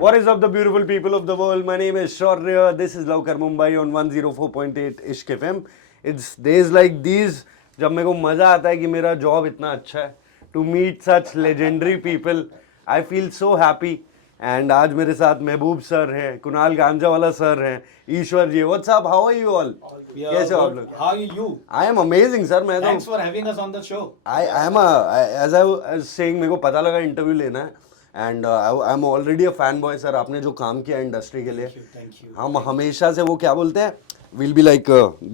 What is up, the beautiful people of the world? My name is Shaurya. This is Laukar Mumbai on 104.8 Ishq FM. It's days like these जब मेरे को मजा आता है कि मेरा जॉब इतना अच्छा है. To meet such legendary people, I feel so happy. And आज मेरे साथ महबूब सर हैं, कुणाल गांजावाला सर हैं, ईश्वर जी. What's up? How are you all? कैसे हो आप लोग? How are you? I am amazing, sir. मैं तो Thanks for having us on the show. I am as I was saying, मेरे को पता लगा इंटरव्यू लेना है. And I am already a fan boy sir. आपने जो काम किया इंडस्ट्री के लिए, Thank you. हम हमेशा से वो क्या बोलते हैं, will be like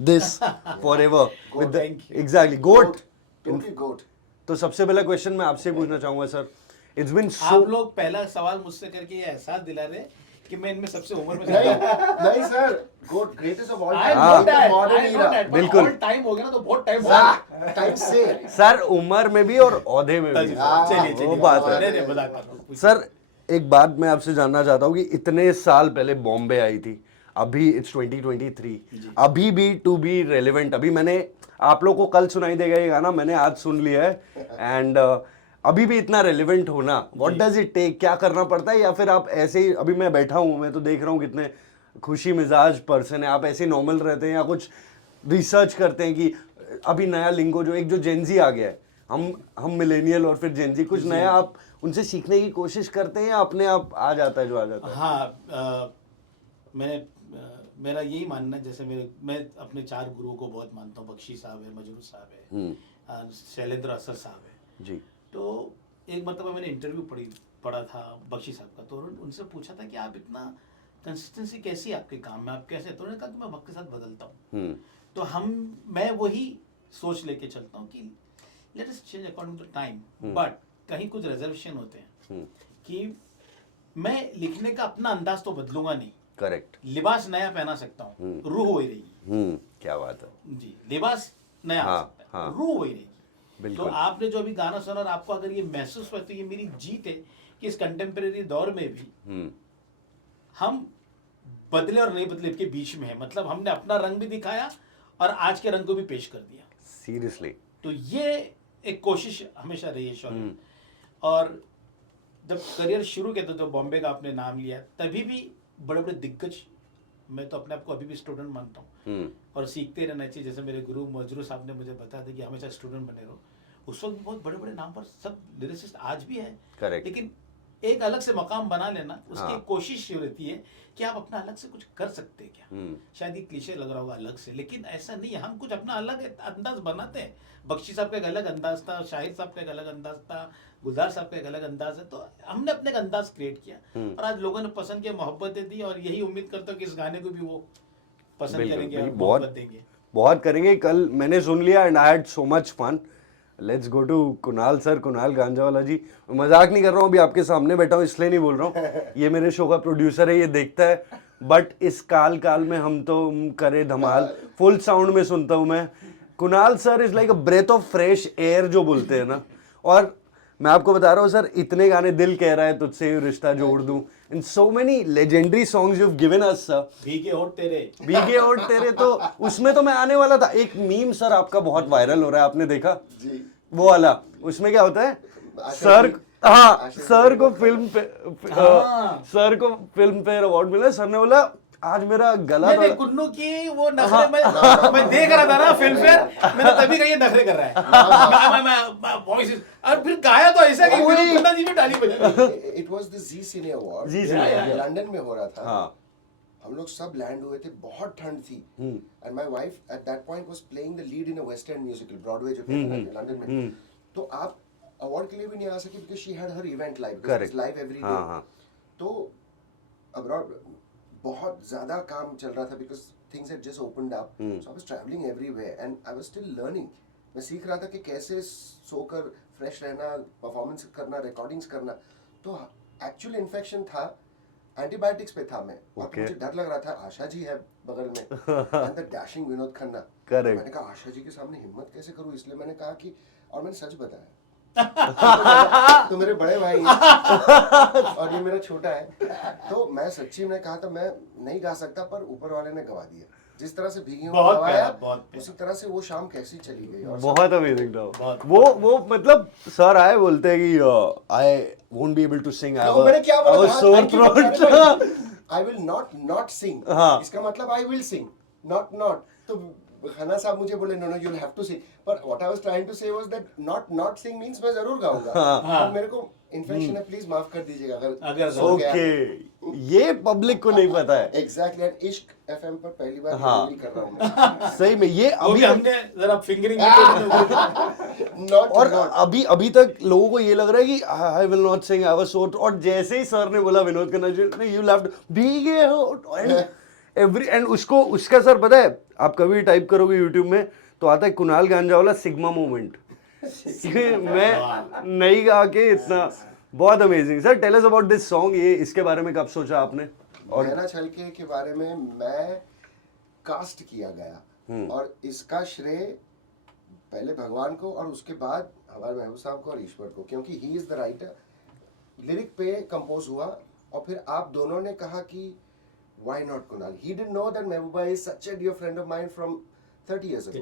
this forever with thank you. Exactly goat. Totally goat. तो सबसे पहला क्वेश्चन मैं आपसे पूछना चाहूंगा सर. It's been so. आप लोग पहला सवाल मुझसे करके ये एहसास दिला रहे कि मैं इनमें सबसे उम्र में नहीं sir, goat, greatest of all I time. know that, Modern I know era. that, but बिल्कुल. all time हो गया ना तो बहुत टाइम हो गया. Time से. सर उम्र में भी और औहदे में भी. चलिए वो बात है. नहीं मजाक कर रहा हूँ. सर एक बात मैं आपसे जानना चाहता हूँ कि इतने साल पहले बॉम्बे आई थी, अभी इट्स 2023, अभी भी टू बी रेलेवेंट. अभी मैंने आप लोग को कल सुनाई देगा ये गाना, मैंने आज सुन लिया है. एंड अभी भी इतना रेलेवेंट होना, व्हाट डज इट टेक? क्या करना पड़ता है? या फिर आप ऐसे ही, अभी मैं बैठा हूँ, मैं तो देख रहा हूँ कितने खुशी मिजाज पर्सन है, आप ऐसे ही नॉर्मल रहते हैं या कुछ रिसर्च करते हैं कि अभी नया लिंगो जो एक जो जेनजी आ गया है, हम मिलेनियल और फिर जेनजी, कुछ नया आप उनसे सीखने की कोशिश करते हैं या अपने आप आ जाता है जो आ जाता है? हाँ, मेरा यही मानना है, जैसे मैं अपने 4 गुरुओं को बहुत मानता हूँ. बख्शी साहब है, मजरू साहब है, शैलेंद्र असर साहब है जी. तो एक मरतबा मैंने इंटरव्यू पढ़ा था बख्शी साहब का, तो उनसे पूछा था कि आप इतना कंसिस्टेंसी कैसी है आपके काम में, आप कैसे? तो उन्होंने कहा कि मैं वक्त के साथ बदलता हूँ. तो मैं वही सोच लेके चलता हूँ कि let us change according to time, but कहीं कुछ रिजर्वेशन होते हैं कि मैं लिखने का अपना अंदाज तो बदलूंगा नहीं. करेक्ट. लिबास नया पहना सकता हूँ, रूह वही रहेगी. क्या बात है जी, लिबास नया आ सकता है, रूह वही रहेगी. तो आपने जो अभी गाना सुना और आपको अगर ये महसूस हुआ तो ये मेरी जीत है कि इस कंटेम्प्रेरी दौर में भी हम बदले और नहीं बदले के बीच में है. मतलब हमने अपना रंग भी दिखाया और आज के रंग को भी पेश कर दिया. सीरियसली. तो ये एक कोशिश हमेशा रही है शौर्य. और जब करियर शुरू किया तो बॉम्बे का आपने नाम लिया, तभी भी बड़े बड़े दिग्गज, मैं तो अपने आप को अभी भी स्टूडेंट मानता हूँ और सीखते रहना चाहिए. जैसे मेरे गुरु मजरू साहब ने मुझे बताया था कि हमेशा स्टूडेंट बने रहो. उस वक्त बहुत बड़े बड़े नाम पर सब लिरिसिस्ट आज भी है. Correct. लेकिन एक अलग से मकाम बना लेना, उसकी एक कोशिश ये रहती है कि आप अपना अलग से कुछ कर सकते हैं क्या. शायद ये क्लीशे लग रहा होगा अलग से, लेकिन ऐसा नहीं है. हम कुछ अपना अलग अंदाज बनाते हैं. बख्शी साहब का एक अलग अंदाज था, शाहिद साहब का एक अलग अंदाज था, गुलजार साहब का एक अलग अंदाज है. तो हमने अपने एक अंदाज क्रिएट किया और आज लोगों ने पसंद किया, मोहब्बतें दी. और यही उम्मीद करता हूँ कि इस गाने को भी वो पसंद करेंगे और मोहब्बत देंगे. बहुत करेंगे. कल मैंने सुन लिया and I had so much fun. Let's go to Kunal sir, Kunal Ganjawala ji. मजाक नहीं कर रहा हूँ, अभी आपके सामने बैठा हूँ इसलिए नहीं बोल रहा हूँ. ये मेरे शो का प्रोड्यूसर है, ये देखता है. बट इस काल में हम तो करे धमाल फुल साउंड में सुनता हूँ मैं. Kunal sir is like a breath of fresh air जो बोलते हैं ना. और मैं आपको बता रहा हूँ सर, इतने गाने दिल कह रहा है तुझसे ये रिश्ता जोड़ दूं, in so many legendary songs you have given us sir. भीगे और तेरे तो उसमें तो मैं आने वाला था. एक मीम सर आपका बहुत वायरल हो रहा है, आपने देखा जी. वो वाला? उसमें क्या होता है, सर सर को फिल्म फेयर अवार्ड मिला. सर ने बोला आज मेरा गला नहीं, कुन्नू की वो नखरे मैं देख रहा था ना फिल्म फेयर, मैंने तभी कहा ये नखरे कर रहा है. मैं और फिर गाया तो ऐसा कि कुन्ना जी में ताली बजी. It was the Zee Cine Award. Zee Cine, London में हो रहा था. हाँ. हम लोग सब लैंड हुए थे, बहुत ठंड थी. And my wife at that point was playing the lead in a West End musical, Broadway जो लंदन में. तो आप अवार्ड के लिए भी नहीं आ सके because she had her event live. Correct. Live every day. तो abroad बहुत ज़्यादा काम चल रहा था because things had just opened up. So I was traveling everywhere and I was still learning. मैं सीख रहा था कि कैसे सोकर फ्रेश रहना, परफॉर्मेंस करना, रिकॉर्डिंग्स करना. तो एक्चुअल इन्फेक्शन था, एंटीबायोटिक्स पे था मैं. और मुझे डर लग रहा था. आशा जी है बगल में and the dashing Vinod Khanna. मैंने कहा आशा जी के सामने हिम्मत कैसे करूँ, इसलिए मैंने कहा कि, और मैंने सच बताया. तो मेरे बड़े भाई हैं और ये मेरा छोटा है. तो मैं सच्ची में कहा था मैं नहीं गा सकता, पर ऊपर वाले ने गवा दिया. जिस तरह से भीगी बहुत हवा प्यारा, आया, बहुत प्यारा। उसी तरह से वो शाम कैसी चली गई। और बहुत अमेजिंग था बहुत- वो मतलब सर आए बोलते हैं कि I won't be able to sing तो मैंने क्या बोला था? Sore Thank you for throat clarifying. I will not sing. हाँ। इसका मतलब I will sing, not. तो खाना साहब मुझे बोले no you'll have to sing. But what I was trying to say was that not sing means मैं जरूर गाऊंगा। हाँ। तो मेरे को इन्फेक्शन है, प्लीज माफ कर दीजिएगा अगर हो गया। ओके ये पब्लिक को नहीं पता है Exactly, and इश्क FM पर पहली बार हाँ। रिवील कर रहा हूँ मैं। सही में ये वो अभी भी हमने जरा फिंगरिंग Not और not. अभी तक लोगों को ये लग रहा है कि I will not sing I was so, और जैसे ही सर ने बोला विनोद खन्ना यू लेफ्ट भीगे हो एंड उसको उसका सर पता है, आप कभी टाइप करोगे यूट्यूब में तो आता है कुणाल गांजा वाला सिग्मा मोमेंट। मैं नहीं गा के इतना बहुत amazing. Sir tell us about this song, ये इसके बारे में कब सोचा आपने? और नैना छलके के बारे में मैं कास्ट किया गया और इसका श्रेय पहले भगवान को और उसके बाद हमारे महबूब साहब को और ईश्वर को, क्योंकि he is the writer. Lyric पे कंपोज हुआ और फिर आप दोनों ने कहा कि why not Kunal. He didn't know that Mehbooba is such a dear friend of mine from 30 years ago.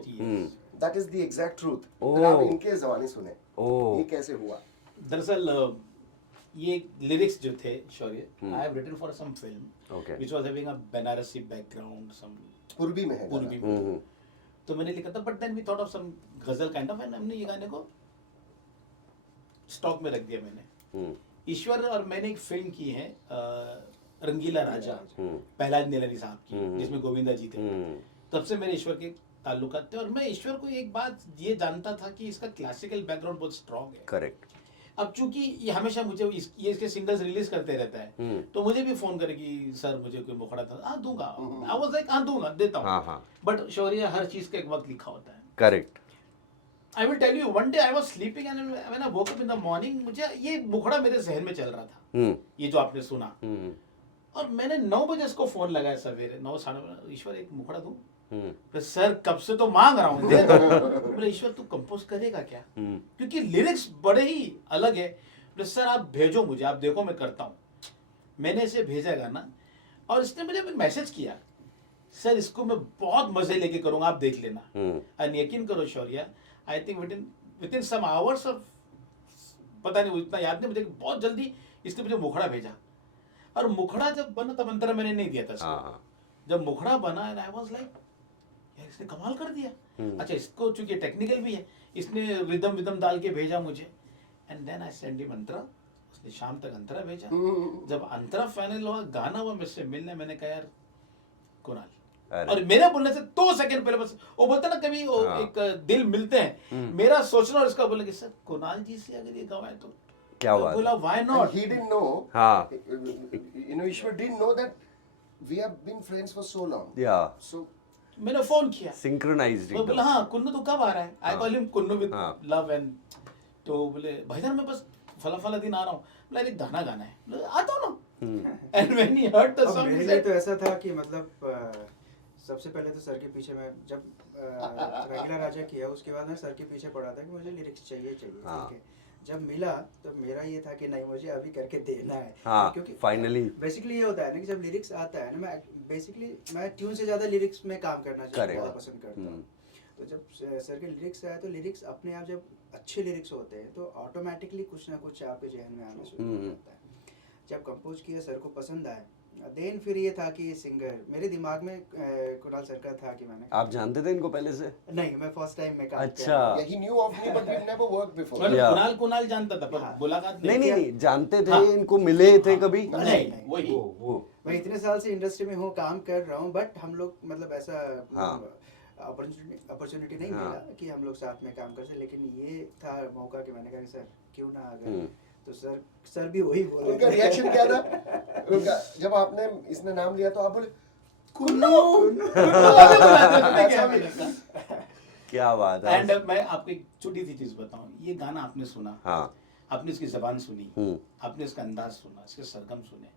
That is the exact truth. आप इनके जबानी सुने ये कैसे हुआ। दरअसल ये लिरिक्स जो थे Shaurya, I have written for some film Okay. Which was having a Banarasi background, some पूर्वी में है पूर्वी गाना। में। तो मैंने लिखा था, but then we thought of some गजल काइंड ऑफ, एंड हमने ये गाने को स्टॉक में रख दिया मैंने। ईश्वर और मैंने एक फिल्म की है रंगीला राजा, पहलाज नीलानी साहब की, जिसमें गोविंदा जी थे। तब से मेरे ईश्वर के ताल्लुकात थे और मैं ईश्वर को एक बात ये जानता था कि इसका क्लासिकल बैकग्राउंड बहुत स्ट्रांग है। करेक्ट। अब चूंकि ये हमेशा मुझे ये इसके सिंगल्स रिलीज करते रहता है, तो मुझे भी फोन करे कि सर मुझे कोई मुखड़ा था, हाँ दूंगा। आई वाज लाइक हाँ दूंगा, देता हाँ, हूँ। हाँ। बट शौर्य हर चीज का एक वक्त लिखा होता है। Correct. I will tell you, one day I was sleeping and when I woke up in the morning, मुझे ये मुखड़ा मेरे जहन में चल रहा था, ये जो आपने सुना। और मैंने 9 बजे इसको फोन लगाया सवेरे, 9 साढ़े 9, ईश्वर एक मुखड़ा दूं? तो सर कब से तो मांग रहा हूँ, दे दो। बोले ईश्वर तू कंपोज करेगा क्या? क्योंकि लिरिक्स बड़े ही अलग है। बोले सर आप भेजो मुझे, आप देखो मैं करता हूँ। मैंने इसे भेजा गाना और इसने मुझे मैसेज किया, सर इसको मैं बहुत मजे लेके करूंगा, आप देख लेना। और यकीन करो Shaurya, I think within some hours of, पता नहीं इतना याद नहीं मुझे, बहुत जल्दी इसने मुझे मुखड़ा भेजा। और मुखड़ा जब बना तब अंतरा मैंने नहीं दिया था इसको। जब मुखड़ा बना एंड आई वाज लाइक यार इसने कमाल कर दिया। अच्छा इसको चूंकि टेक्निकल भी है, इसने रिदम डाल के भेजा मुझे, and then I send him अंतरा। उसने शाम तक अंतरा भेजा। जब अंतरा फाइनल हुआ, गाना हुआ, मुझसे मिलने, मैंने कहा यार कुणाल, और मेरे बोलने से 2 सेकंड पहले बस वो बोलते ना कभी वो एक दिल मिलते हैं, मेरा सोचना और इसका बोले कि सर कुणाल जी से अगर ये गवाए तो क्या बात है। बोला why not. He didn't know. हाँ। You know, Ishwar didn't know that we have been friends for so long. Yeah. So मैंने फोन किया, सिंक्रोनाइज्ड वो बोला हाँ कुन्नू तो कब आ रहा है? I call him Kunnu with हाँ। लव एंड, तो बोले भाईजान मैं बस फला दिन आ रहा हूँ। बोला एक गाना गाना है। बोला, आता हूँ ना। And when he heard the अब सॉन्ग मेरे लिए तो ऐसा था कि मतलब सबसे पहले तो सर के पीछे मैं जब रंगीला राजा किया, उसके बाद मैं सर के पीछे पड़ा था कि मुझे लिरिक्स चाहिए। हाँ। ठीक है, जब मिला तो मेरा ये था कि नहीं मुझे अभी करके देना है। हाँ, क्योंकि finally। बेसिकली ये होता है ना कि जब लिरिक्स आता है ना, मैं ट्यून से ज्यादा लिरिक्स में काम करना Correct। ज़्यादा पसंद करता हूँ। तो जब सर के लिरिक्स आए तो लिरिक्स अपने आप जब अच्छे लिरिक्स होते हैं तो ऑटोमेटिकली कुछ ना कुछ आपके जहन में आना शुरू हो जाता है। जब कंपोज किया, सर को पसंद आया, देन फिर ये था कि सिंगर मेरे दिमाग में कुणाल सर का था कि मैंने, आप जानते थे इनको पहले से? नहीं मैं फर्स्ट टाइम में काम अच्छा। किया। yeah, he knew of me, but we've never worked before. Yeah। Kunal जानता था पर हाँ। मुलाकात नहीं जानते थे, हाँ। इनको मिले थे कभी? नहीं वही वो मैं इतने साल से इंडस्ट्री में हूँ, काम कर रहा हूँ, बट हम लोग मतलब ऐसा हाँ। अपॉर्चुनिटी नहीं हाँ। मिला कि हम लोग साथ में काम कर सके। लेकिन ये था मौका कि मैंने कहा कि सर क्यों ना अगर, तो सर भी वही बोले। उनका रिएक्शन क्या था? उनका जब आपने इसने नाम लिया तो आप बोले कुन्नू क्या बात है। एंड मैं आपको एक छोटी सी चीज बताऊं, ये गाना आपने सुना, हाँ। आपने इसकी जबान सुनी, आपने इसका अंदाज सुना, इसके सरगम सुने,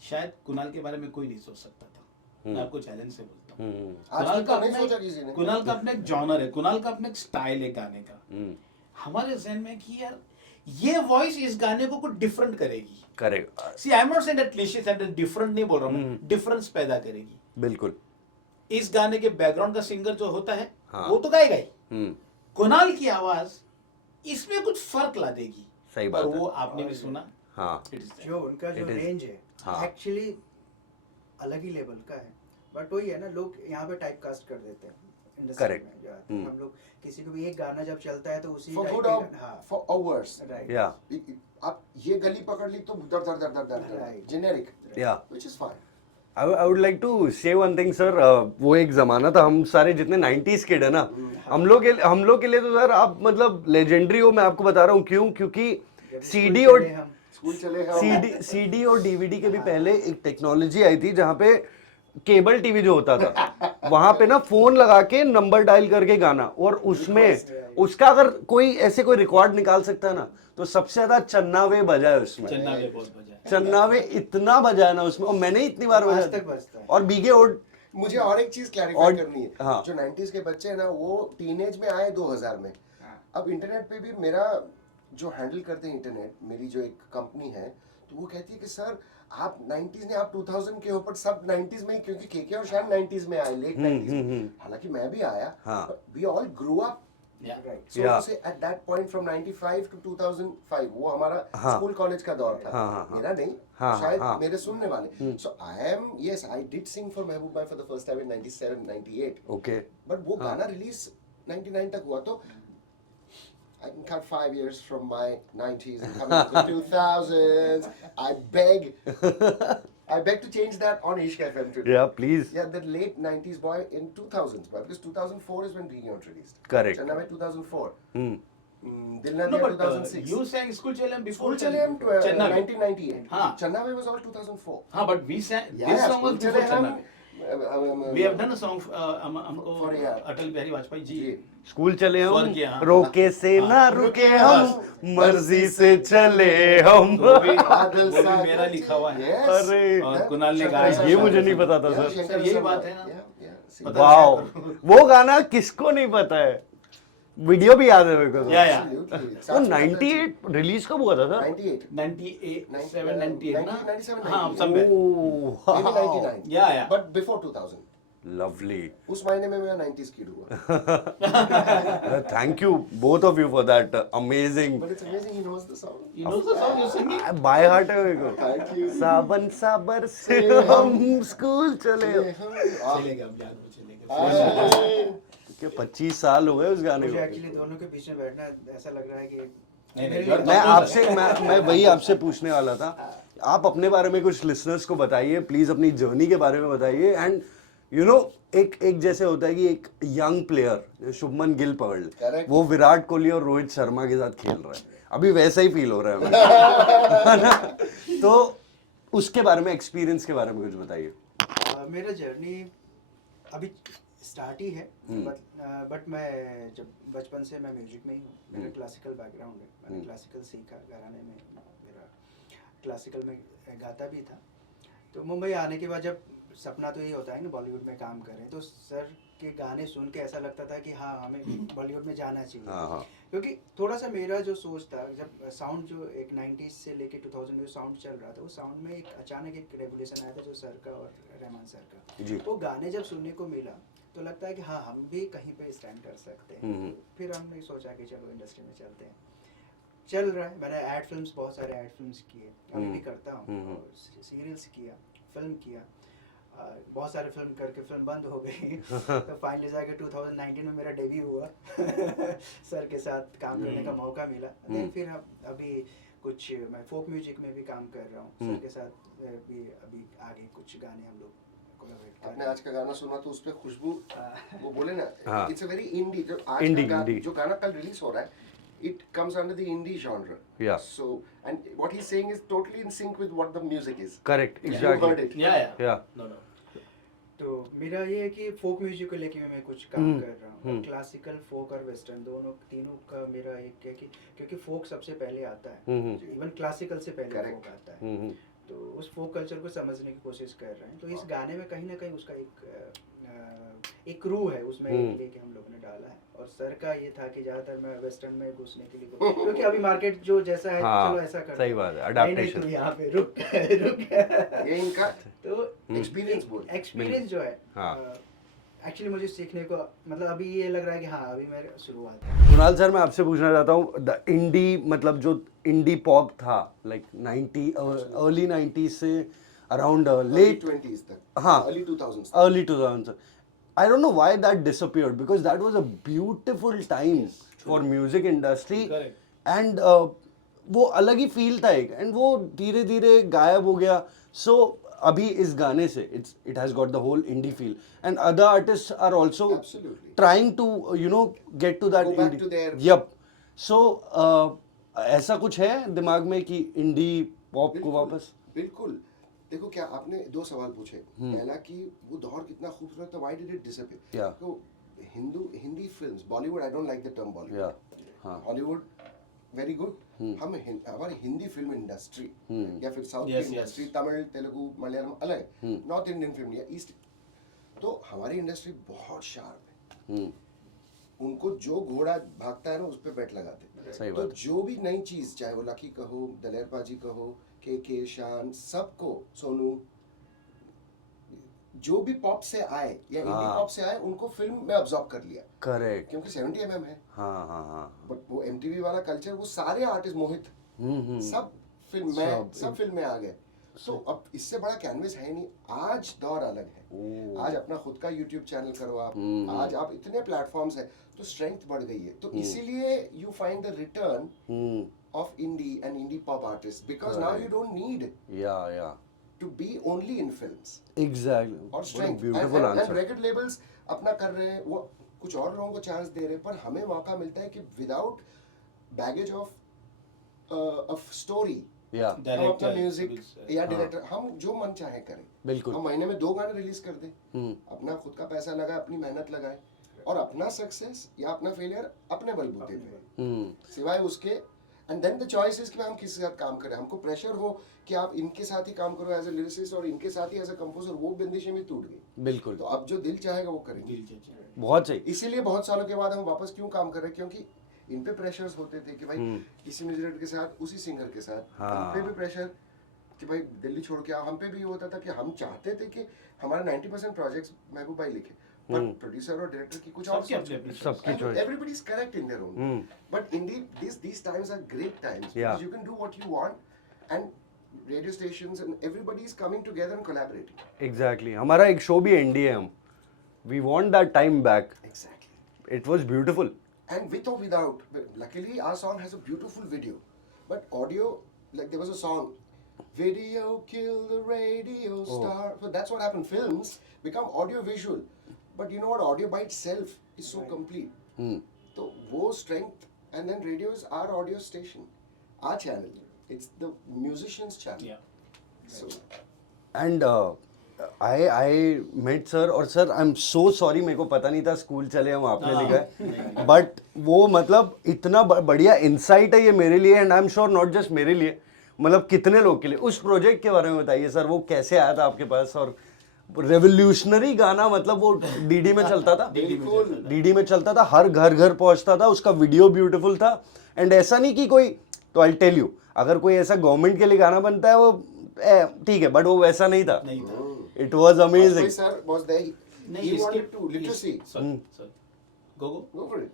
शायद कुणाल के बारे में कोई नहीं सोच सकता था। मैं आपको चैलेंज से बोलता हूँ, आज तक तो नहीं सोचा किसी ने। कुणाल का अपना एक जॉनर है, कुणाल का अपना एक स्टाइल है गाने का। हमारे जहन में कि यार ये वॉइस इस गाने को कुछ डिफरेंट करेगी। Correct. See I am not saying that cliche and different नहीं बोल रहा हूं, डिफरेंस पैदा करेगी। बिल्कुल। इस गाने के बैकग्राउंड का सिंगर जो होता है हाँ। वो तो गाएगा ही, हम्म, कुणाल की आवाज इसमें कुछ फर्क ला देगी। सही बात और है। वो आपने भी सुना। हाँ It is there. जो उनका जो It is- रेंज है हाँ। एक्चुअली अलग ही लेवल का है, बट वही है ना, लोग यहाँ पे टाइप कास्ट कर देते हैं इंडस्ट्री Correct. में जो आते हैं। हम लोग किसी को भी एक गाना जब चलता है तो उसी For type good के or गाना- हाँ for or worse. राइट या आप ये गली पकड़ ली तो दर दर दर दर दर दर Right. जेनेरिक, या which is fine. I would like to say one thing sir, वो एक जमाना था, हम सारे जितने 90s किड है ना, हम लोग के लिए तो सर आप मतलब लेजेंडरी हो। मैं आपको बता रहा हूँ क्यों, क्योंकि जब सीडी स्कूल और चले हम, स्कूल चले हम सीडी और डीवीडी के भी पहले एक टेक्नोलॉजी आई थी जहाँ पे केबल टीवी जो होता था वहां पे ना फोन लगा के नंबर डायल करके गाना, और उसमें उसका अगर कोई ऐसे कोई रिकॉर्ड निकाल सकता है ना, तो सबसे ज्यादा चन्नावे बजा है उसमें। चन्नावे बहुत बजा है। चन्नावे इतना बजा है ना उसमें, और मैंने इतनी बार आज बजा तक बजता है। और बीगे और मुझे और एक चीज क्लैरिफाई और- करनी है। हाँ। जो 90s के बच्चे हैं ना वो टीनेज में आए 2000 में। हाँ। अब इंटरनेट पे भी मेरा जो हैंडल करते हैं इंटरनेट, मेरी जो एक कंपनी है, तो वो कहती है कि सर आप 90s ने, आप 2000 के हो, पर सब 90s में ही, क्योंकि केके और शान 90s में आए, लेट 90s में। हालांकि मैं भी आया, हाँ। We all grow up. Yeah. Right. So Yeah. to say at that point from 95 to 2005 वो हमारा हाँ। स्कूल कॉलेज का दौर था। हाँ, हाँ, हाँ। मेरा नहीं, हाँ, शायद हाँ। मेरे सुनने वाले। So I am, yes, I did sing for महबूब भाई for the first time in 97, 98. Okay But वो गाना रिलीज 99 तक हुआ, तो I can cut 5 years from my 90s and coming to the 2000s. I beg to change that on Ishq FM today. या please Yeah, the late 90s boy in 2000s boy, because 2004 is when Green Yacht released. Correct. Channa Bhai 2004. Dil Na No, Diya but 2006. you sang School Chale Am before School Chale Am Chennai. 1998. हाँ. Channa Bhai was all 2004. हाँ, but we sang Yeah, this yeah, song was School before Chale Chennai. Am, We have done a song हमको For, yeah. Atal Bihari Vajpayee ji. जी। School चले हम, स्वर्ग यहाँ। रोके से ना रुके हम, मर्जी से चले हम। वो भी बादल वो भी सा मेरा लिखा हुआ है। Yes. अरे, और कुणाल ने शंकर गाया सर है। ये मुझे नहीं पता था Yeah, सर। शंकर यही सर बात का- है ना। Yeah, yeah. See, पता वाओ, है। वो गाना किसको नहीं पता है, वीडियो भी याद है मेरे को तो। या absolutely. वो साथ में 98 रिलीज कब हुआ था सर? 98. 97, 98 ना? 97, हाँ, 98. somewhere. Oh, Maybe 99. Yeah, yeah. But before 2000. Lovely. उस महीने में मैं 90s kid हुआ. Thank you both of you for that amazing, But it's amazing he knows the song. You know the song you're singing? By heart है मेरे को। Thank you. सावन साबर से हम स्कूल चले। चलेगा, हम याद में चलेगा। के 25 साल हो गए उस गाने मुझे को। एक्चुअली दोनों के बीच में बैठना ऐसा लग रहा है कि नहीं, मेरे नहीं, लिए- मैं आपसे मैं वही आपसे पूछने वाला था, आप अपने बारे में कुछ लिसनर्स को बताइए प्लीज, अपनी जर्नी के बारे में बताइए। एंड यू नो एक जैसे होता है कि एक यंग प्लेयर शुभमन गिल पकड़ ले, Correct. वो विराट कोहली और रोहित शर्मा के साथ खेल रहा है, अभी वैसा ही फील हो रहा है मुझे। है ना? तो उसके बारे में, एक्सपीरियंस के बारे में कुछ बताइए। मेरा जर्नी अभी स्टार्ट ही है, बट मैं जब बचपन से मैं म्यूजिक में ही हूँ, मेरा क्लासिकल बैकग्राउंड है, मैंने क्लासिकल सीखा घराने में, मेरा क्लासिकल में गाता भी था। तो मुंबई आने के बाद जब सपना तो यही होता है ना बॉलीवुड में काम करें, तो सर के गाने सुन के ऐसा लगता था कि हाँ हमें बॉलीवुड में जाना चाहिए। हाँ, हाँ। क्योंकि थोड़ा सा मेरा जो सोच था, जब साउंड जो एक 90s से लेके 2000 जो साउंड चल रहा था, वो साउंड में एक अचानक एक रेवोल्यूशन आया था जो सर का और रहमान सर का। जी। वो गाने जब सुनने को मिला तो लगता है कि हाँ हम भी कहीं पे स्टैंड कर सकते हैं। फिर हमने सोचा कि चलो इंडस्ट्री में चलते हैं। चल रहा है, मैंने एड फिल्म्स, बहुत सारे एड फिल्म्स किए, अभी भी करता हूँ, और सीरियल्स किया, फिल्म किया, बहुत सारे फिल्म करके फिल्म बंद हो गई। तो फाइनली जाके 2019 में मेरा डेब्यू हुआ। सर के साथ काम करने का मौका मिला। देन फिर अभी कुछ मैं फोक म्यूजिक में भी काम कर रहा हूँ सर के साथ, भी अभी आगे कुछ गाने हम लोग कोलैबोरेट कर आपने आज का गाना सुना तो उसपे खुशबू, वो बोले ना, हाँ। इट्स अ वेरी इंडी, जो आज Indie, का indie. जो गाना कल रिलीज हो रहा है, it comes under the indie genre. Yeah. So, and what he's saying is totally in sync with what the music is. Correct, You heard exactly. it. या No, no. तो मेरा ये है कि फोक म्यूजिक को लेके मैं कुछ काम कर रहा हूँ, क्लासिकल, फोक और वेस्टर्न दोनों तीनों का मेरा एक है कि क्योंकि फोक सबसे पहले आता है, इवन क्लासिकल से पहले Correct. फोक आता है, तो उस फोक कल्चर को समझने की कोशिश कर रहे हैं। तो इस गाने में कहीं ना कहीं उसका एक रूह है उसमें लेके हम लोगों ने डाला है। और सर का ये था कि ज्यादातर मैं वेस्टर्न में घुसने के लिए क्योंकि अभी मार्केट जो जैसा है, हाँ, चलो ऐसा कर, सही बात है, नहीं adaptation। तू यहाँ पे रुक ये इनका तो एक्सपीरियंस बोल। एक्सपीरियंस जो है, हाँ। एक्चुअली मुझे सीखने को मतलब अभी ये लग रहा है कि हाँ अभी मेरी शुरुआत है। कुणाल सर, मैं आपसे पूछना चाहता हूँ, द इंडी मतलब जो इंडी पॉप था, लाइक 90 अर्ली 90s से अराउंड लेट 20s तक, हाँ, early 2000s तक। early 2000s. I don't know why that disappeared, because that was a beautiful time for music industry. Correct. And वो अलग ही फील था एक, एंड वो धीरे धीरे गायब हो गया. सो अभी इस गाने से it has got the whole indie feel, and other artists are also Absolutely. trying to get to that Go back indie. to their- Yep. So ऐसा कुछ है दिमाग में कि इंडी पॉप को वापस? बिल्कुल। देखो क्या आपने 2 सवाल पूछे। पहला कि वो दौर कितना खूबसूरत था, why did it disappear? Yeah. तो Hindi films, Bollywood, I don't like the term Bollywood. Yeah. हाँ. Hollywood very good. हम हमारी हिंदी फिल्म इंडस्ट्री या फिर साउथ Yes, की yes. इंडस्ट्री, तमिल, तेलुगु, मलयालम अलग है। नॉर्थ इंडियन फिल्म या ईस्ट, तो हमारी इंडस्ट्री बहुत शार्प है। उनको जो घोड़ा भागता है ना उस पर बैट लगाते हैं। सही तो बात। जो भी नई चीज, चाहे वो लकी कहो, दलेर पाजी कहो, के शान, सबको, सोनू, जो भी पॉप से आए या इंडी हाँ। पॉप से आए, उनको फिल्म में अब्सॉर्ब कर लिया, करेक्ट. क्योंकि 70 mm है। हाँ हाँ हाँ. बट वो एमटीवी वाला कल्चर, वो सारे आर्टिस्ट, मोहित, सब फिल्म में, सब फिल्म में आ गए। तो अब इससे बड़ा कैनवस है नहीं। आज दौर अलग है। आज अपना खुद का यूट्यूब चैनल करो आप, आज आप इतने प्लेटफॉर्म्स है, तो स्ट्रेंथ बढ़ गई है। तो इसीलिए you find the return of indie and indie pop artists, because now you don't need Yeah. to be only in films. Exactly. और What a strength, beautiful and answer. record labels अपना कर रहे हैं, वो कुछ और लोगों को चांस दे रहे हैं, पर हमें मौका मिलता है कि without baggage of story Yeah. हम अपना Director, म्यूजिक which, या डायरेक्टर, हम जो मन चाहे करें। बिल्कुल. हम महीने में 2 गाने रिलीज कर दें, अपना खुद का पैसा लगाए, अपनी मेहनत लगाए, और अपना सक्सेस या अपना फेलियर अपने बलबूते पे, सिवाय उसके। And then the choice is कि हम किसी के साथ काम करें। हमको प्रेशर हो कि आप इनके साथ ही काम करो एज ए लिरिसिस्ट और इनके साथ ही एज ए कंपोजर, वो बंदिशें भी टूट गई। बिल्कुल. तो अब जो दिल चाहेगा वो करेंगे। बहुत सही. इसीलिए बहुत सालों के बाद हम वापस क्यों काम कर रहे हैं, क्योंकि इन पे प्रेशर्स होते थे कि भाई इसी म्यूजिक के साथ, उसी सिंगर के साथ, हम पे भी प्रेशर कि भाई दिल्ली छोड़ के आओ। हम पे भी ये होता था कि हम चाहते थे कि हमारे 90% प्रोजेक्ट्स महबूब भाई लिखे, पर प्रोड्यूसर और डायरेक्टर की कुछ और सबकी अपनी सबकी choice. everybody is correct in their own, but indeed these times are great times, Yeah. because you can do what you want, and radio stations and everybody is coming together and collaborating. Exactly. हमारा एक show भी NDA हम. We want that time back. Exactly. It was beautiful. And with or without, luckily our song has a beautiful video, but audio, like there was a song, video kill the radio star, so that's what happened. Films become audio visual, but you know what, audio by itself is so complete. So wo strength, and then radio is our audio station, our channel, it's the musician's channel. Yeah. So and I met sir, और sir I am so sorry, मेरे को पता नहीं था school चले हम आपने लिखा, बट वो मतलब इतना बढ़िया इंसाइट है ये मेरे लिए, and I am sure not just मेरे लिए, मतलब कितने लोग के लिए. उस प्रोजेक्ट के बारे में बताइए सर, वो कैसे आया था आपके पास, और रेवोल्यूशनरी गाना, मतलब वो डीडी में चलता था, डीडी में चलता था, हर घर घर पहुंचता था, उसका वीडियो ब्यूटीफुल था. एंड ऐसा नहीं कि कोई, तो आई टेल यू, अगर कोई ऐसा गवर्नमेंट के लिए गाना बनता है वो ठीक है, बट वो वैसा नहीं था. It was amazing. sir was there, नहीं, he इसके wanted to literacy. Sir go Go for it.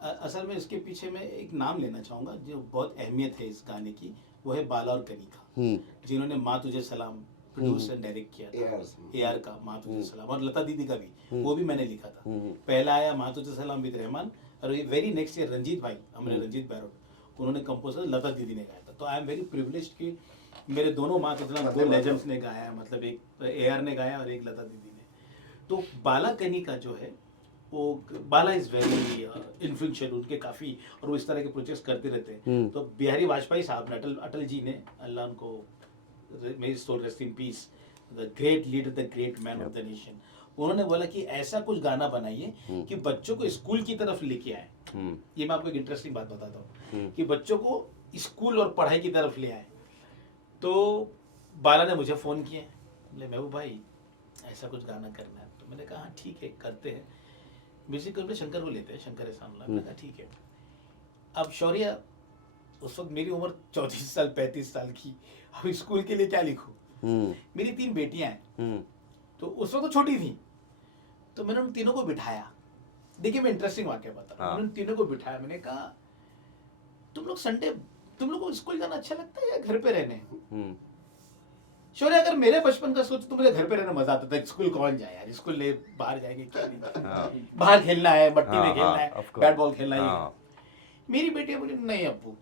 असल में इसके पीछे मैं एक नाम लेना चाहूंगा जो बहुत अहमियत है इस गाने की, वो है बाला और कनिका, जिन्होंने माँ तुझे सलाम प्रोड्यूस एंड डायरेक्ट किया था. AR का माँ तुझे सलाम, और लता दीदी का भी, वो भी मैंने लिखा था. पहला आया माँ तुझे सलाम विद रहमान, और वेरी नेक्स्ट ईयर रंजीत भाई, हमारे रंजीत बैरोट, उन्होंने कंपोजर लता दीदी ने गाया था. तो आई एम वेरी प्रिविलेज्ड कि मेरे दोनों माँ तुझे सलाम, 2 लेजेंड्स ने गाया है, मतलब एक AR ने गाया और एक लता दीदी ने. तो बाला कनिका जो है, वो बाला इज वेरी इन्फ्लुएंशियल, उनके काफ़ी, और वो इस तरह के प्रोजेक्ट्स करते रहते हैं. तो बिहारी वाजपेयी साहब ने, अटल जी ने, अल्लाह उनको मेरी soul rest in peace, the great leader, the great man of the nation, उन्होंने बोला कि ऐसा कुछ गाना बनाइए कि बच्चों को स्कूल की तरफ लेके आए. ये मैं आपको एक इंटरेस्टिंग बात बताता हूँ कि बच्चों को स्कूल और पढ़ाई की तरफ ले आए. तो बाला ने मुझे फ़ोन किया, बोले महबूब भाई ऐसा कुछ गाना करना है. तो मैंने कहा हाँ ठीक है, करते हैं. म्यूजिक पे शंकर को लेते हैं, शंकर एहसान, मैंने कहा ठीक है. अब शौर्य, उस वक्त मेरी उम्र 34 साल 35 साल की, अब स्कूल के लिए क्या लिखूं. मेरी 3 बेटियां हैं, तो उस वक्त तो छोटी थी. तो मैंने उन तीनों को बिठाया। देखिए मैं इंटरेस्टिंग वाक्य बता रहा हूँ। हाँ। मैंने उन तीनों को बिठाया, मैंने कहा तुम लोग संडे, तुम लोग को स्कूल जाना अच्छा लगता है या घर पे रहने? हम्म, शौर्य, अगर मेरे बचपन का सोच तो मुझे घर पे रहना मजा आता था। स्कूल कौन जाए यार, स्कूल ले बाहर जाएंगे क्या नहीं, बाहर खेलना है, मट्टी में खेलना है, of course. बैट बॉल खेलना है। हाँ, मेरी बेटी बोली नहीं अब्बू,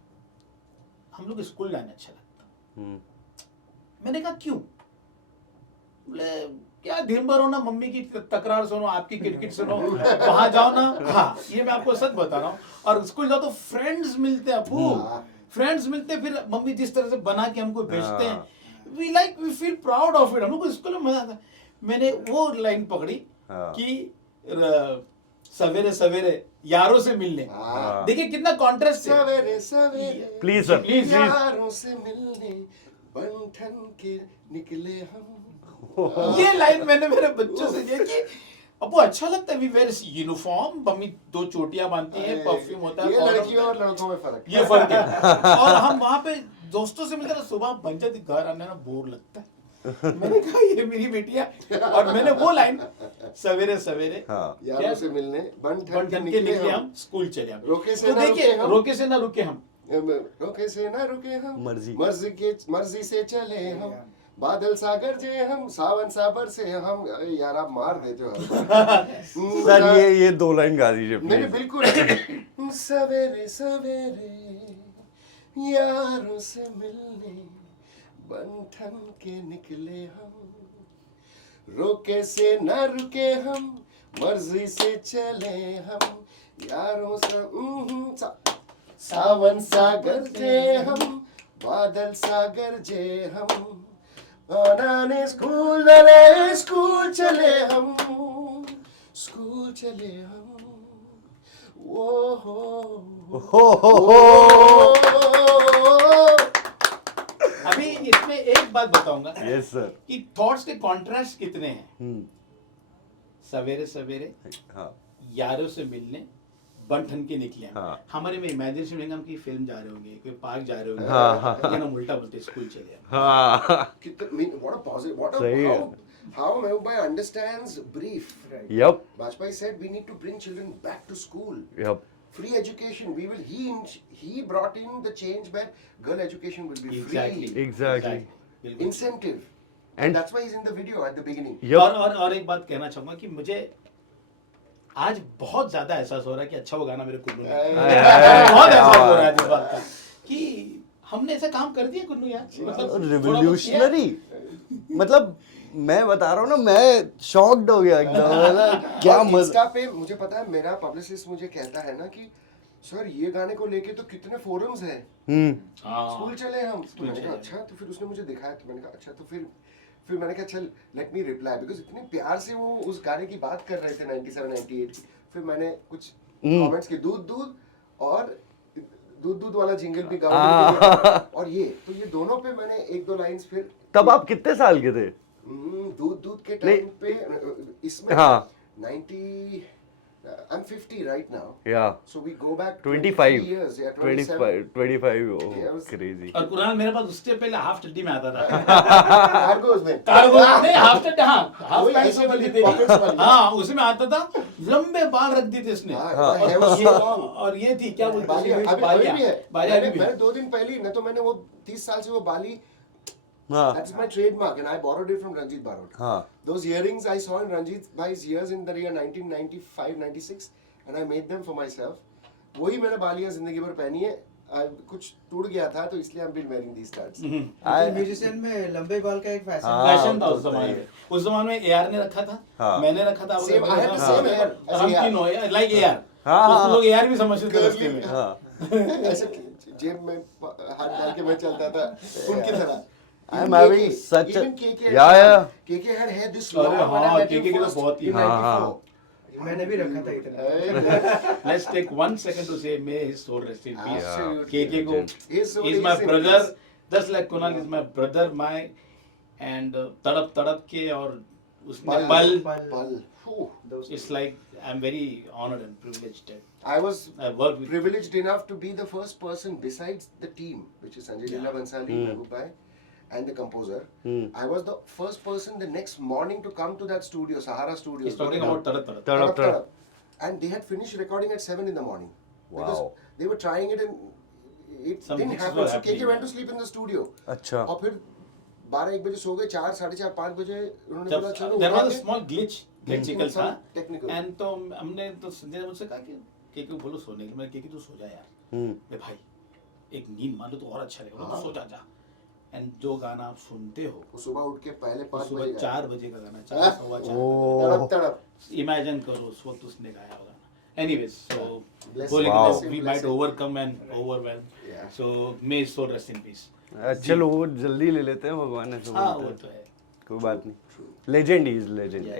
हम लोग स्कूल जाना अच्छा लगता। हम्म, मैंने कहा क्यों? बोले क्या दिन भर हो ना मम्मी की तकरार सुनो, आपकी किटकिट सुनो, वहां जाओ ना। हाँ, ये मैं आपको सच बता रहा हूँ। और स्कूल जाओ तो फ्रेंड्स मिलते हैं अबू, फ्रेंड्स मिलते हैं, फिर मम्मी जिस तरह से बना के हमको भेजते हैं, we feel proud of it. हमको स्कूल में मजा आता है। मैंने वो लाइन पकड़ी हाँ। कि सवेरे सवेरे यारों से मिलने। हाँ। देखिए कितना कॉन्ट्रास्ट है। सवेरे सवेरे प्लीज सर, प्लीज यारों से मिलने बन ठन के निकले हम। ये लाइन मैंने मेरे बच्चों से ये कि अब वो अच्छा लगता है। वी वेयर यूनिफॉर्म, मम्मी 2 चोटियां बांधती हैं, परफ्यूम होता है, ये powder लड़कियों होता और लड़कों में फर्क है। ये फर्क है। और हम वहां पे दोस्तों से मिलते ना, सुबह बन जाती, घर आने ना बोर लगता है। मैंने कहा ये मेरी बेटियां, और मैंने वो लाइन सवेरे सवेरे हाँ, यारों से मिलने बन बन ठन के ठन के निकले निकले हम, स्कूल चले हम। रोके से तो ना देखिए, रुके हम। रोके से ना रुके हम, रोके से ना रुके हम, मर्जी। मर्जी से चले हम, बादल सागर जे हम, सावन साबर से हम। अरे यार आप मार देते हो हर बार। सर ये 2 लाइन गा दीजिए नहीं प्लीज। बिल्कुल। सवेरे सवेरे यारों से मिलने बन ठन के निकले हम, रोके से न रुके हम, मर्जी से चले हम, यारों से सावन सागर जे हम, बादल सागर जे हम, आने स्कूल चले हम, स्कूल चले हम। वो हो। अभी इसमें एक बात बताऊंगा यस सर। कि थॉट्स के कॉन्ट्रास्ट कितने हैं। हम्म, सवेरे सवेरे हाँ, यारों से मिलने बन ठन के निकले हम। हाँ। हमारे में इमेजिनेशन में हम की फिल्म जा रहे होंगे, कोई पार्क जा रहे होंगे, हाँ, लेकिन हम उल्टा बोलते स्कूल चले हम। हाँ, what a positive, what a सही है। how Mehboob understands brief. Yup, Bajpayee said we need to bring children back to school. Yup, Free education. We will. He brought in the change where girl education will be Exactly. free. Exactly. बिल्कुल। Incentive. And- And that's why he's in the video at the beginning. Yup, और एक बात कहना चाहूंगा कि मुझे आज बहुत ज्यादा एहसास हो रहा है कि अच्छा वो गाना मेरे कुन्नू ने बहुत एहसास हो रहा है इस बात का कि हमने ऐसा काम कर दिया कुन्नू यार, मतलब थोड़ा बहुत किया। रिवोल्यूशनरी। मतलब मैं बता रहा हूँ ना, मैं शॉक्ड हो गया एकदम। मतलब क्या और मजा। इंस्टा पे मुझे पता है, मेरा पब्लिसिस्ट मुझे कहता है ना कि सर ये गाने को लेके तो कितने फोरम्स हैं, हाँ। स्कूल चले हम। तो मैंने कहा अच्छा, तो फिर उसने मुझे दिखाया, तो मैंने कहा अच्छा, तो फिर मैंने कहा चल लेट मी रिप्लाई, बिकॉज इतने प्यार से वो उस गाने की बात कर रहे थे 97 98 की। फिर मैंने कुछ कमेंट्स के दूध वाला जिंगल भी गाऊं, और ये दोनों पे मैंने 1-2 लाइंस फिर। तब आप कितने साल के थे? दूध के टाइम पे इसमें हाँ। 90, I'm 50 right now. या So we go back 25 years, yeah, 27. 25 Yeah, was- crazy. और कुरान मेरे पास उससे पहले हाफ चड्डी में आता था। Cargos में। कार्गो नहीं, हाफ चड्डी, हाँ हाफ वही पैंट ऐसे वाली वाली pockets वाली। हाँ उसमें आता था, लंबे बाल रख दिए थे इसने। हाँ, और hair was so long. और ये थी क्या बोलते बालियाँ, हैं, अभी भी है। बालियाँ मैंने अभी भी है। 2 दिन पहले ही, न तो मैंने वो 30 साल से वो बाली, हाँ, that's my trademark and I borrowed it from Ranjit Barot. हाँ, Those earrings I saw in Ranjit Bhai's years in the year 1995-96 and I made them for myself. वही मैंने बालियाँ जिंदगी भर पहनी है। कुछ टूट गया था तो इसलिए I'm been wearing these studs. Musician में लंबे बाल का एक फैशन हाँ, फैशन था तो उस जमाने सही में। है। उस जमाने में एआर ने रखा था, हाँ। मैंने रखा था, Same, I had the same hair as हम AR. तीनों लाइक एआर। हाँ, हाँ, लोग एआर भी समझते थे रास्ते में। हाँ। ऐसे जेब में हाथ डाल के मैं चलता था उनकी तरह। I'm having such a- even KK Yeah. KK had hair this अरे long when I हाँ, met him KK तो first बहुत ही- in हाँ, 94. मैंने भी रखा था इतना। Let's take 1 second to say may his soul rest in peace. Absolutely. KK को, His soul he's is my in brother, peace. just like Kunal is my brother, and तड़प के और उसमें पल। पल, Pal. Whew. it's like I'm very honored and privileged. I was I worked with privileged enough to be the first person besides the team, which is Sanjay Leela Bhansali, Mehboob Bhai, and the composer. I was the first person the next morning to come to that studio, Sahara Studios. He's talking about Tarat Tarat. Tarap, tarap. And they had finished recording at 7 in the morning. Because Wow. they were trying it and it Some didn't mixes happen. were So happening, KK went yeah. to sleep in the studio. अच्छा और फिर 12-1 बजे सो गए, 4, 4:30, 5 बजे उन्होंने बोला चलो there उठा वाज अ के- स्मॉल ग्लिच टेक्निकल था Technical. एंड तो हमने तो संजय ने मुझसे कहा कि केके बोलो सोने के, मैं केके तू सो जा यार, मैं भाई एक नींद मान लो तो और अच्छा लगेगा, तो सो जा जा। एंड जो गाना आप सुनते हो वो सुबह उठ के पहले 5 सुबह बजे 4 बजे का गाना, 4 सवा 4 तड़प तड़प इमेजिन करो उस वक्त उसने गाया होगा। Anyways, so Blessing, Wow. we might blessing. overcome and overwhelm. Yeah. So may his soul rest in peace. चलो वो जल्दी ले लेते हैं, भगवान ऐसा हाँ बोलते वो हैं। तो है। कोई बात नहीं, legend he is legend. Yeah,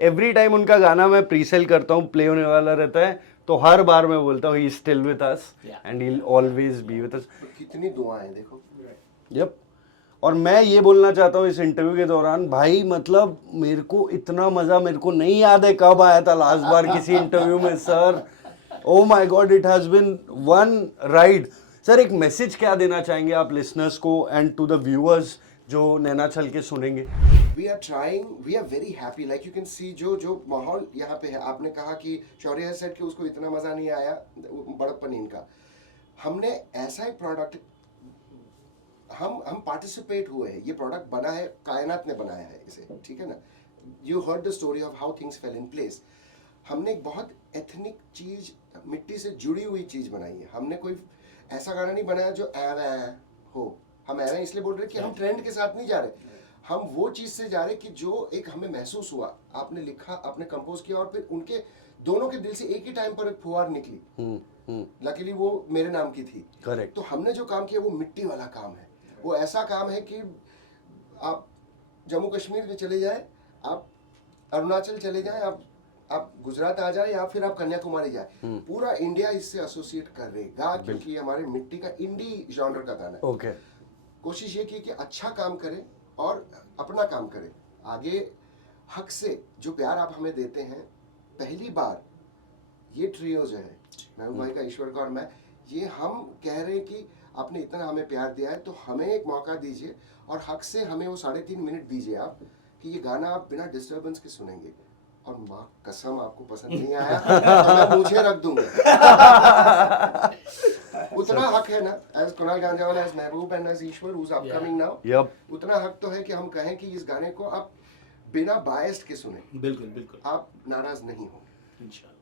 every time उनका गाना मैं प्री सेल करता हूँ, प्ले होने वाला रहता है, तो हर बार मैं बोलता हूँ he is still with us Yeah. And he will always be with us. तो कितनी दुआएं देखो। यप। और मैं ये बोलना चाहता हूँ इस इंटरव्यू के दौरान, भाई मतलब मेरे को इतना मजा मेरे को नहीं याद है कब आया था लास्ट बार किसी इंटरव्यू में sir. Oh my God, it has been one ride. Sir एक मैसेज क्या देना चाहेंगे आप लिसनर्स को एंड टू द व्यूअर्स जो नैना चल के सुनेंगे? We are trying, we are very happy, like you can see जो माहौल यहाँ पे है। आपने कहा कि शौर्य has said कि उसको इतना मजा नहीं आया, बड़प्पन इनका। हमने ऐसा एक प्रोडक्ट, हम पार्टिसिपेट हुए हैं, ये प्रोडक्ट बना है, कायनात ने बनाया है इसे, ठीक है ना। You heard the story of how things fail in place. हमने एक बहुत एथनिक चीज, मिट्टी से जुड़ी हुई चीज बनाई है। हमने कोई ऐसा गाना नहीं बनाया जो ऐ हो। हम ऐ इसलिए बोल रहे कि हम ट्रेंड के साथ नहीं जा रहे, हम वो चीज से जा रहे कि जो एक हमें महसूस हुआ, आपने लिखा, आपने कंपोज किया, और फिर उनके दोनों के दिल से एक ही टाइम पर एक फुहार निकली। लकीली वो मेरे नाम की थी। करेक्ट। तो हमने जो काम किया वो मिट्टी वाला काम है। वो ऐसा काम है कि आप जम्मू कश्मीर में चले जाए, आप अरुणाचल चले जाए, आप गुजरात आ जाए, या फिर आप कन्याकुमारी जाए, पूरा इंडिया इससे एसोसिएट करेगा, क्योंकि हमारे मिट्टी का इंडी जॉनर का गाना है। ओके। कोशिश ये की कि अच्छा काम करें और अपना काम करें। आगे हक से जो प्यार आप हमें देते हैं, पहली बार ये ट्रियो जो है, महबूब भाई का, ईश्वर का और मैं, ये हम कह रहे हैं कि आपने इतना हमें प्यार दिया है तो हमें एक मौका दीजिए, और हक से हमें वो 3.5 मिनट दीजिए आप, कि ये गाना आप बिना डिस्टर्बेंस के सुनेंगे। और माँ कसम आपको पसंद नहीं आया तो मैं मुझे रख दूंगा। उतना हक है ना, as Kunal Ganjawala, as Mehboob and as Ishwar who is upcoming now, yup. उतना हक तो है कि हम कहें कि इस गाने को आप बिना बायस्ड के सुने, बिल्कुल बिल्कुल आप नाराज नहीं हो। इंशाल्लाह।